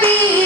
be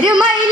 ser uma